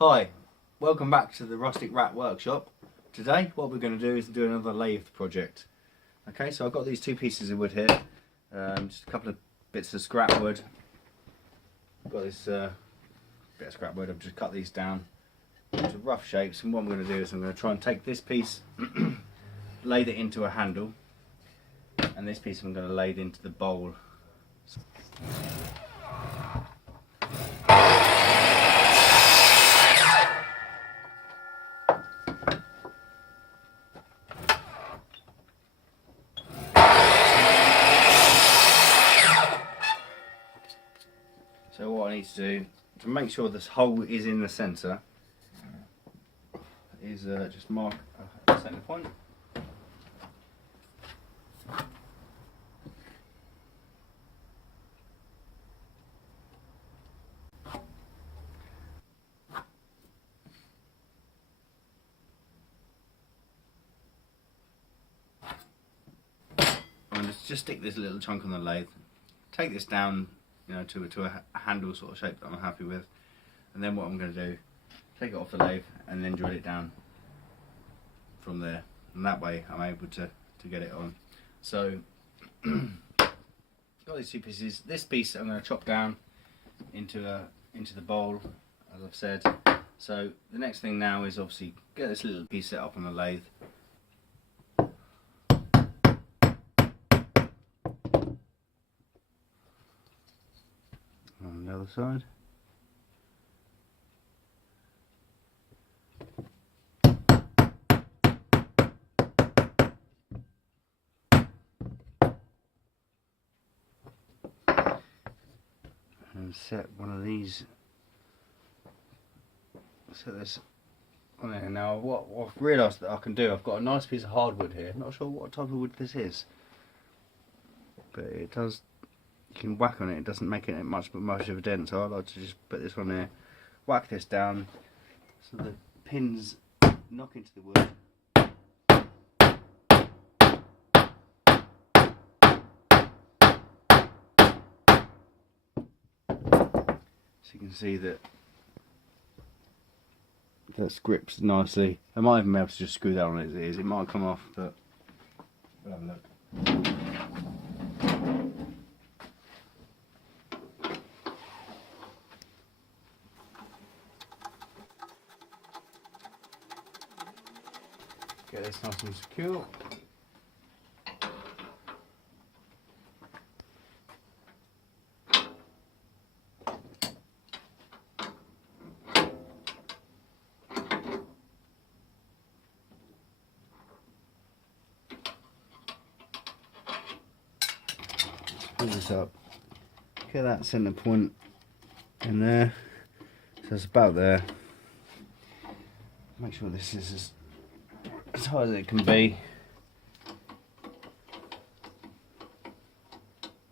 Hi, welcome back to the Rustic Rat Workshop. Today what we're going to do is do another lathe project. Okay, so I've got these two pieces of wood here, just a couple of bits of scrap wood. I've got this bit of scrap wood. I've just cut these down into rough shapes, and what I'm going to do is I'm going to try and take this piece, lathe it into a handle, and this piece I'm going to lathe into the bowl. So what I need to do to make sure this hole is in the centre is just mark a centre point. And just stick this little chunk on the lathe. Take this down, you know, to a handle sort of shape that I'm happy with, and then what I'm going to do, take it off the lathe and then drill it down from there, and that way I'm able to get it on. So got these two pieces. This piece I'm going to chop down into the bowl, as I've said. So the next thing now is obviously get this little piece set up on the lathe. On the other side. And set one of these, set this on there. Now what I've realised that I can do, I've got a nice piece of hardwood here. Not sure what type of wood this is, but it does, you can whack on it, it doesn't make it much of a dent, so I like to just put this on there, whack this down so the pins knock into the wood. So you can see that grips nicely. I might even be able to just screw that on as it is. It might come off, but we'll have a look. Get this nice and secure. Pull this up. Get that centre point in there. So it's about there. Make sure this is as high as it can be.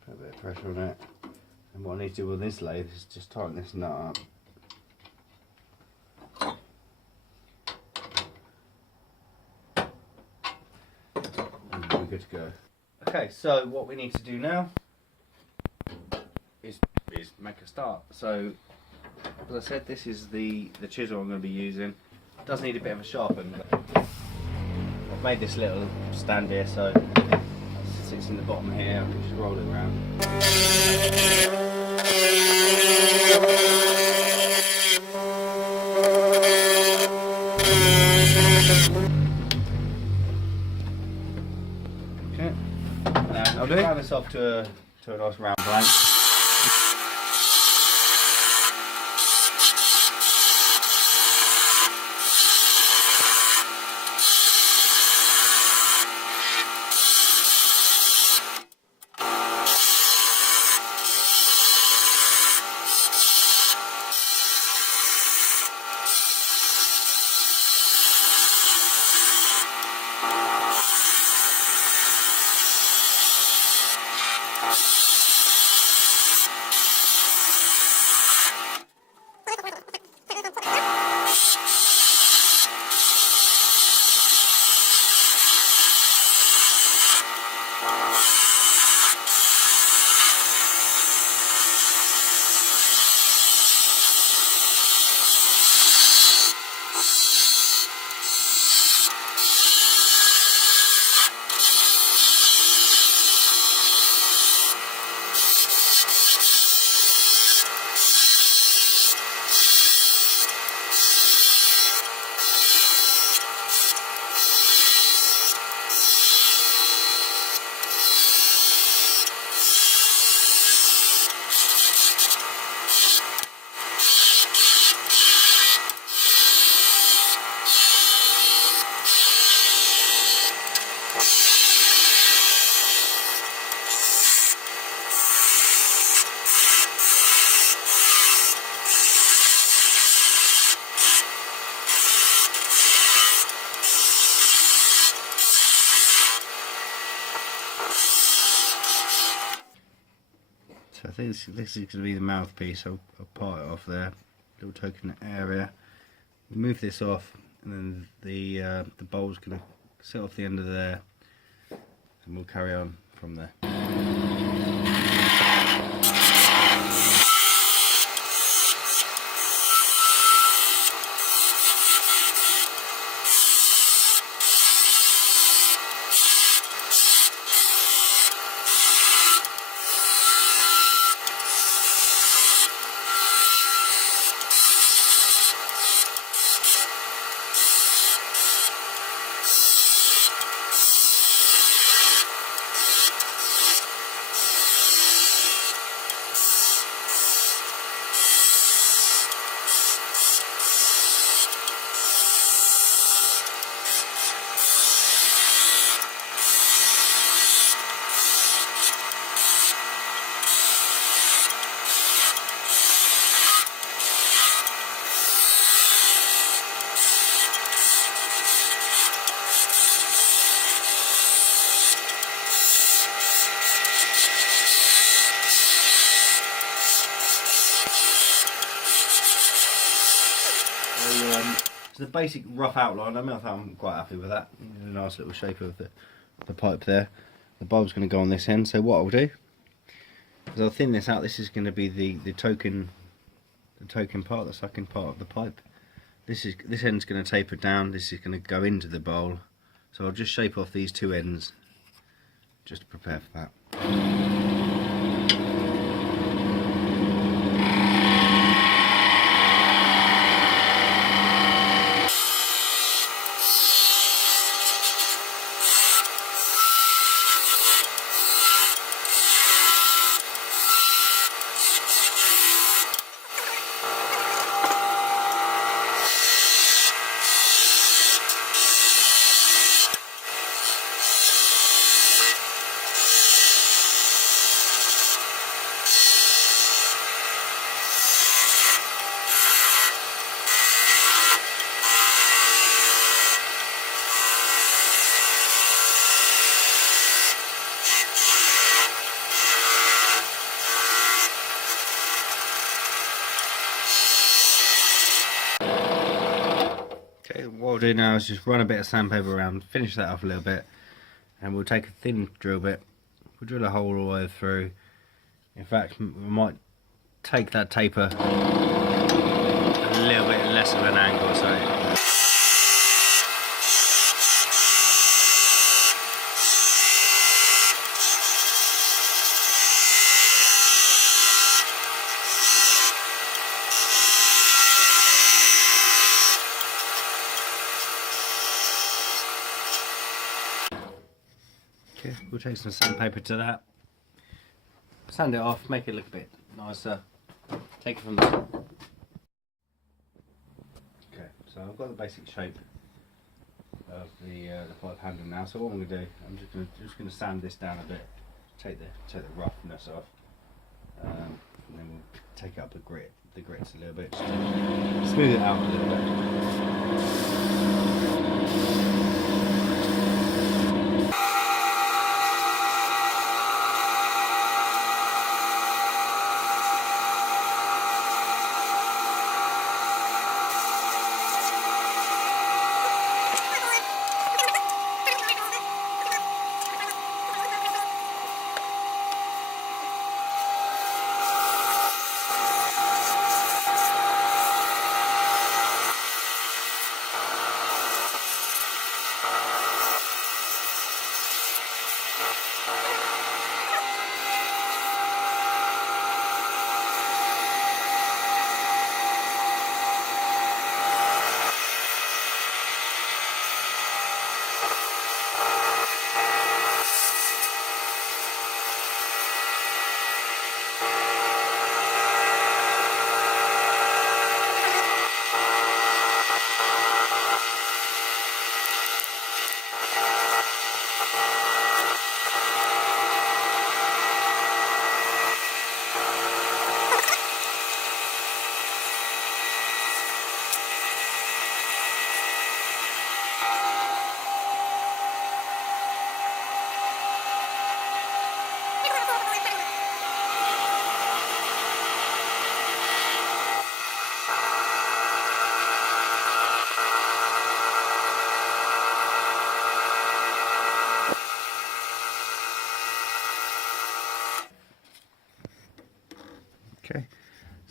Put a bit of pressure on it. And what I need to do with this lathe is just tighten this nut up. And we're good to go. Okay, so what we need to do now is make a start. So, as I said, this is the chisel I'm going to be using. It does need a bit of a sharpen. I've made this little stand here, so it sits in the bottom here. I can just roll it around. Okay. Now I'll round this off to a nice round blank. I think this is going to be the mouthpiece. I'll part it off there, little token area. Move this off, and then the bowl's going to sit off the end of there, and we'll carry on from there. So the basic rough outline, I think I'm quite happy with that. A nice little shape of the pipe there. The bulb's going to go on this end, so what I'll do is I'll thin this out. This is going to be the token part, the sucking part of the pipe. This end's going to taper down, this is going to go into the bowl. So I'll just shape off these two ends just to prepare for that. Okay, what I'll do now is just run a bit of sandpaper around, finish that off a little bit, and we'll take a thin drill bit, we'll drill a hole all the way through. In fact, we might take that taper a little bit less of an angle, so okay, we'll take some sandpaper to that, sand it off, make it look a bit nicer, take it from there. Okay, so I've got the basic shape of the pipe handle now, so what I'm going to do, I'm just going to sand this down a bit, take the roughness off, and then we'll take up the grits a little bit, just to smooth it out a little bit.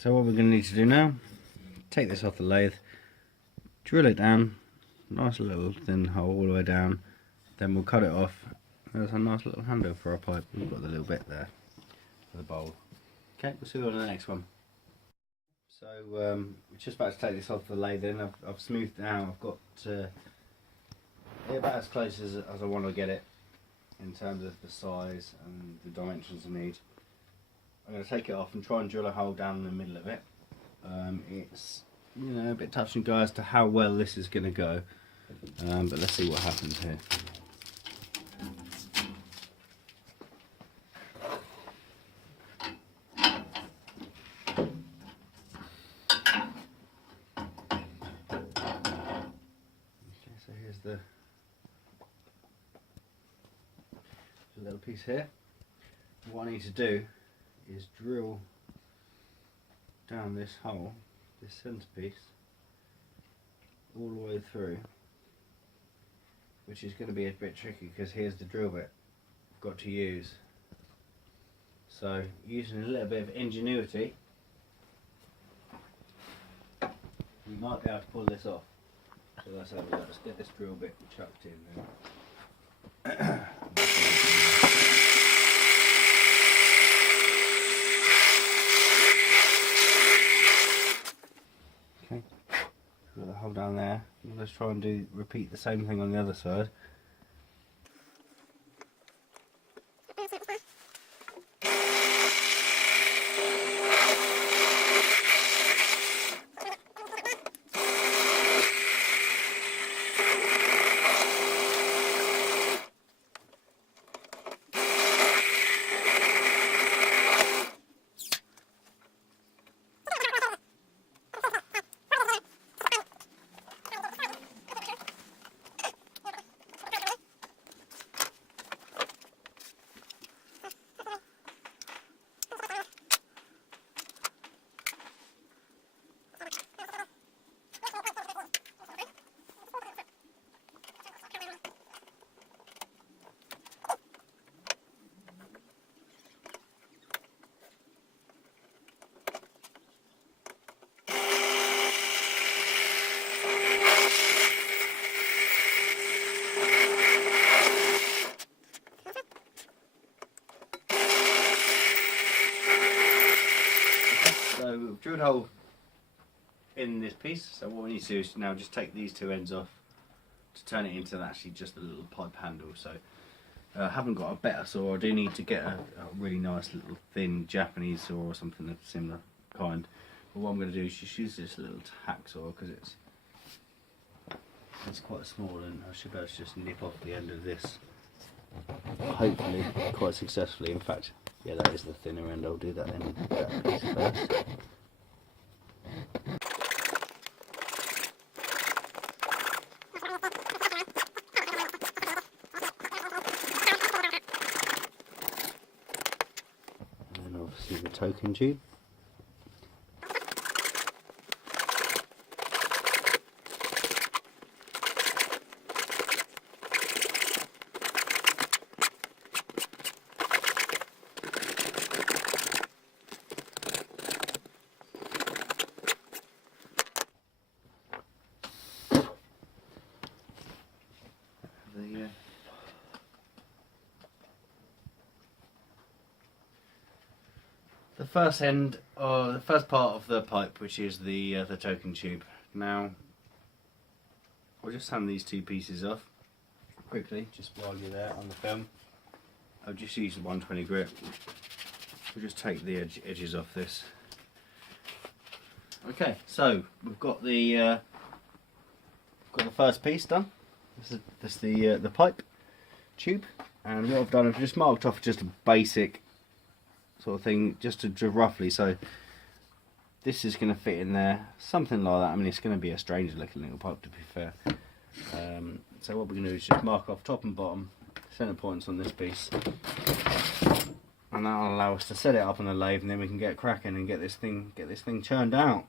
So what we're going to need to do now, take this off the lathe, drill it down, nice little thin hole all the way down, then we'll cut it off. There's a nice little handle for our pipe. We've got the little bit there for the bowl. Okay, we'll see you on the next one. So we're just about to take this off the lathe in. I've smoothed it out. I've got about as close as I want to get it in terms of the size and the dimensions I need. I'm going to take it off and try and drill a hole down in the middle of it. It's a bit touch and go as to how well this is going to go, but let's see what happens here. So here's the little piece here. What I need to do is drill down this hole, this centerpiece, all the way through, which is going to be a bit tricky because here's the drill bit I've got to use. So using a little bit of ingenuity, we might be able to pull this off. So let's have a look. Let's get this drill bit chucked in there. Okay, got the hole down there. Let's try and repeat the same thing on the other side. So we've drilled a hole in this piece, so what we need to do is now just take these two ends off to turn it into actually just a little pipe handle. So I haven't got a better saw. I do need to get a really nice little thin Japanese saw or something of similar kind. But what I'm going to do is just use this little hack saw because it's quite small, and I should be able to just nip off the end of this, hopefully quite successfully. In fact, yeah, that is the thinner end. I'll do that end, that piece first. And then obviously the token tube. The first end, or the first part of the pipe, which is the token tube. Now, I'll just hand these two pieces off quickly, just while you're there on the film. I'll just use the 120 grit. We'll just take the edges off this. Okay, so we've got the first piece done. This is the pipe tube, and what I've done is just marked off just a basic sort of thing, just to roughly. So this is going to fit in there, something like that. I mean, it's going to be a strange looking little pipe, to be fair. So what we're going to do is just mark off top and bottom centre points on this piece, and that'll allow us to set it up on the lathe, and then we can get cracking and get this thing churned out.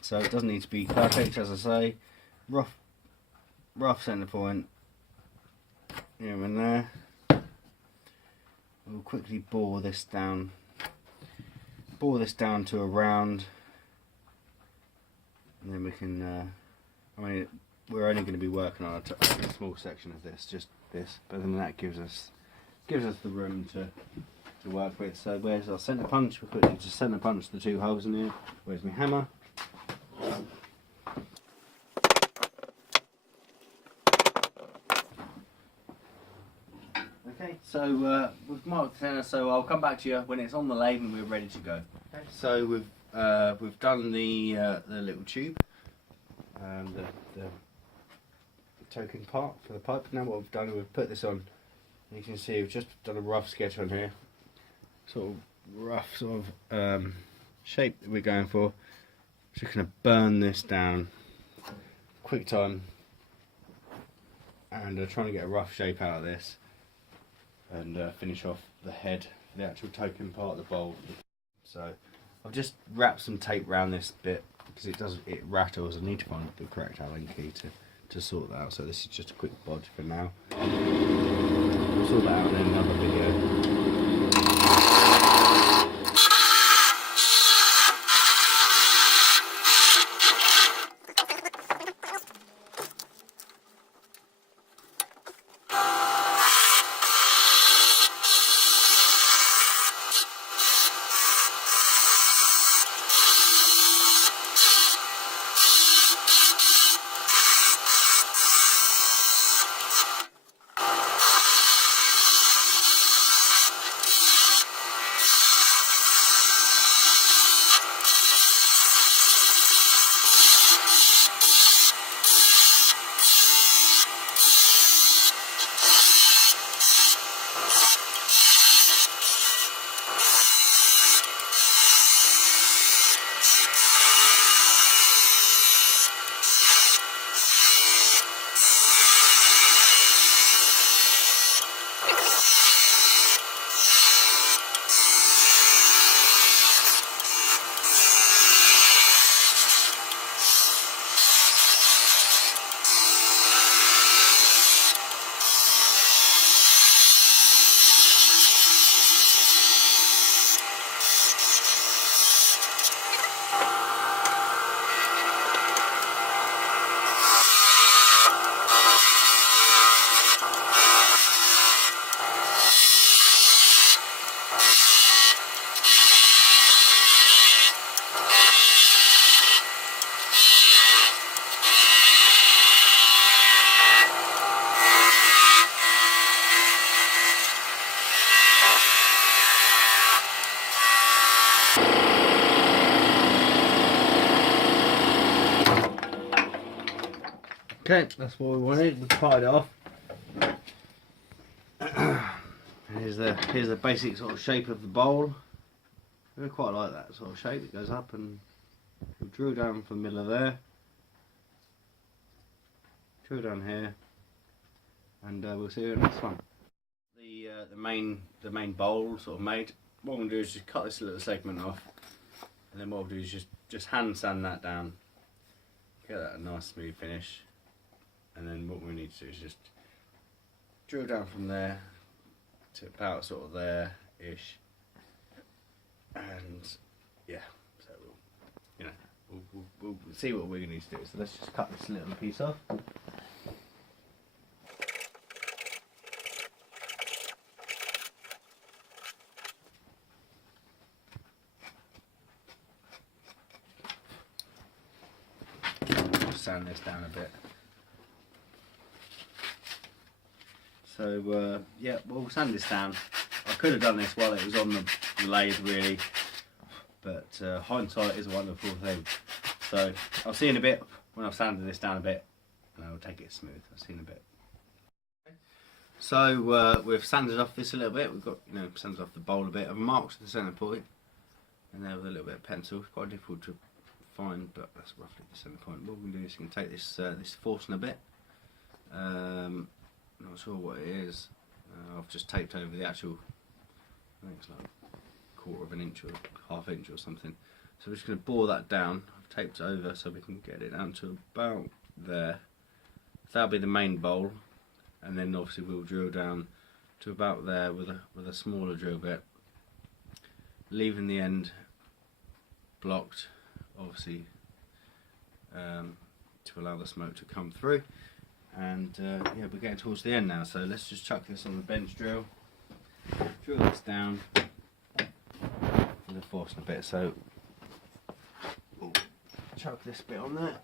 So it doesn't need to be perfect, as I say. Rough centre point here and there. We'll quickly bore this down bore this down to a round, and then we can, I mean, we're only going to be working on a small section of this, just this, but then that gives us the room to work with. So where's our centre punch? We quickly just centre punch the 2 holes in here. Where's my hammer? Okay, so we've marked the centre, so I'll come back to you when it's on the lathe and we're ready to go. Okay, so we've done the little tube, the token part for the pipe. Now what we've done, we've put this on. You can see we've just done a rough sketch on here, sort of rough shape that we're going for. Just going to burn this down quick time, and trying to get a rough shape out of this, and finish off the head for the actual token part of the bowl. So I've just wrapped some tape around this bit because it rattles. I need to find the correct Allen key to sort that out. So this is just a quick bodge for now. We'll sort that out in another video. Okay, that's what we wanted. We've parted it off. Here's the basic sort of shape of the bowl. I quite like that sort of shape. It goes up and we'll drill down from the middle of there. Drill down here, and we'll see you in the next one. The main bowl sort of made. What we'll do is just cut this little segment off, and then what we'll do is just hand sand that down, get that a nice smooth finish. And then what we need to do is just drill down from there to about sort of there-ish, and yeah, so we'll see what we're going to need to do. So let's just cut this little piece off. Sand this down a bit. So yeah, we'll sand this down. I could have done this while it was on the lathe really, but hindsight is a wonderful thing. So I'll see you in a bit when I've sanded this down a bit, and I'll take it smooth. I'll see you in a bit. So we've sanded off this a little bit. We've got sanded off the bowl a bit. I've marked the centre point, and there with a little bit of pencil. It's quite difficult to find, but that's roughly the centre point. What we can do is we can take this this forcing a bit. Not sure what it is. I've just taped over the actual, I think it's like a quarter of an inch or half inch or something. So we're just going to bore that down. I've taped it over so we can get it down to about there. So that'll be the main bowl, and then obviously we'll drill down to about there with a smaller drill bit, leaving the end blocked, obviously, to allow the smoke to come through. And yeah, we're getting towards the end now, so let's just chuck this on the bench drill, drill this down with a forceps bit. So we'll chuck this bit on there.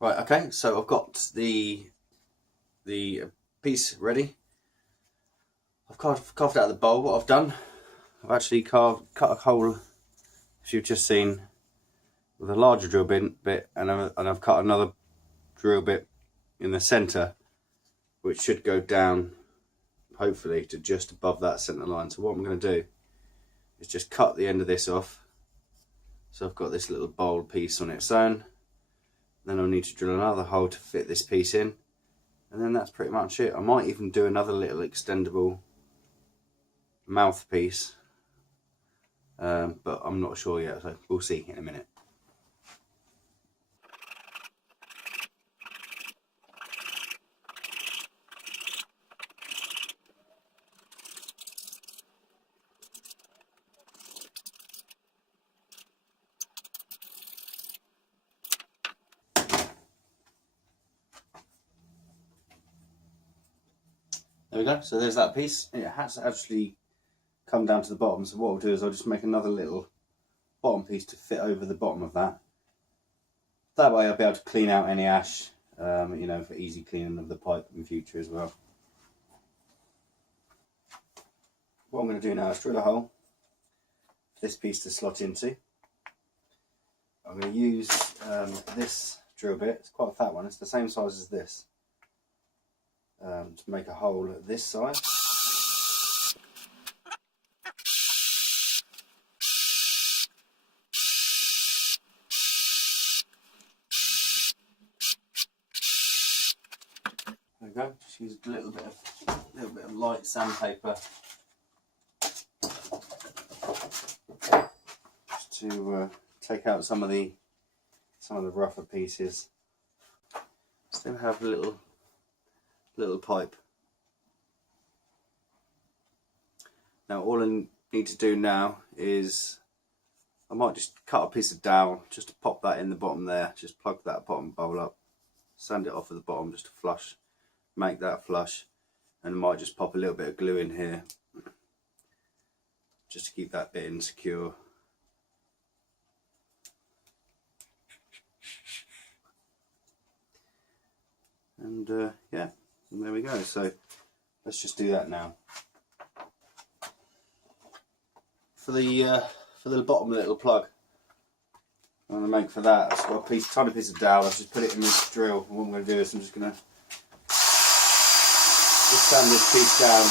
Right, okay, so I've got the piece ready. I've carved out the bowl. What I've done, I've actually cut a hole, as you've just seen, with a larger drill bit, and I've cut another drill bit in the centre, which should go down, hopefully, to just above that centre line. So what I'm going to do is just cut the end of this off. So I've got this little bowl piece on its own. Then I'll need to drill another hole to fit this piece in, and then that's pretty much it. I might even do another little extendable mouthpiece, but I'm not sure yet, so we'll see in a minute. There we go, so there's that piece. It has actually come down to the bottom, so what I'll do is I'll just make another little bottom piece to fit over the bottom of that. That way I'll be able to clean out any ash, you know, for easy cleaning of the pipe in future as well. What I'm going to do now is drill a hole for this piece to slot into. I'm going to use this drill bit. It's quite a fat one, it's the same size as this. To make a hole at this side. There we go. Just use a little bit of light sandpaper just to take out some of the rougher pieces. Still have a little pipe. Now all I need to do now is I might just cut a piece of dowel just to pop that in the bottom there, just plug that bottom bowl up, sand it off at the bottom just to flush, make that flush, and I might just pop a little bit of glue in here just to keep that bit in secure. And yeah, and there we go. So let's just do that now. For the bottom little plug I'm going to make for that, I've got a tiny piece of dowel. I've just put it in this drill, and what I'm going to do is I'm just going to sand this piece down.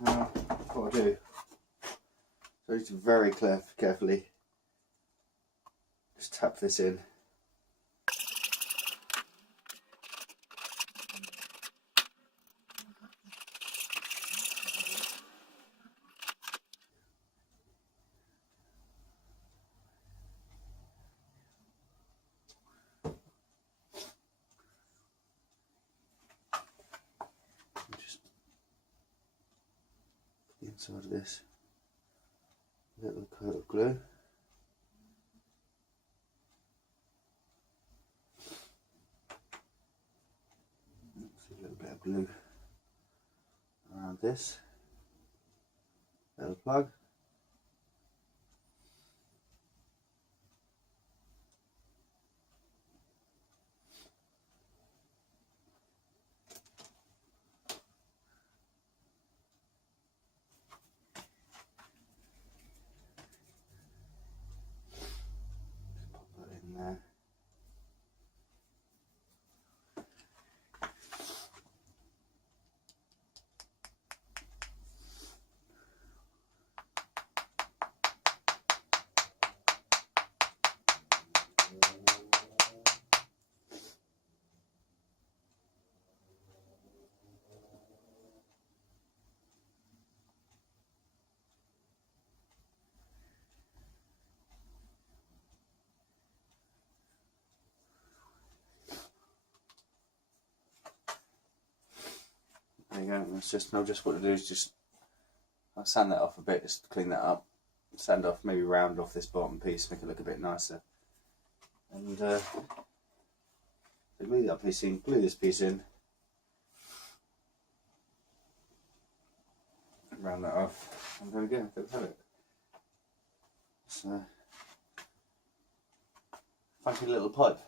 Now, what I do, so I just very carefully just tap this in. Just the inside of this little coat of glue. A little bit of glue around this little plug. Just pop that in there. There you go. That's just, now just what to do is just, I'll sand that off a bit, just to clean that up. Sand off, maybe round off this bottom piece, make it look a bit nicer. And glue that piece in, glue this piece in. Round that off, and there we go, let's have it. So, funky little pipe.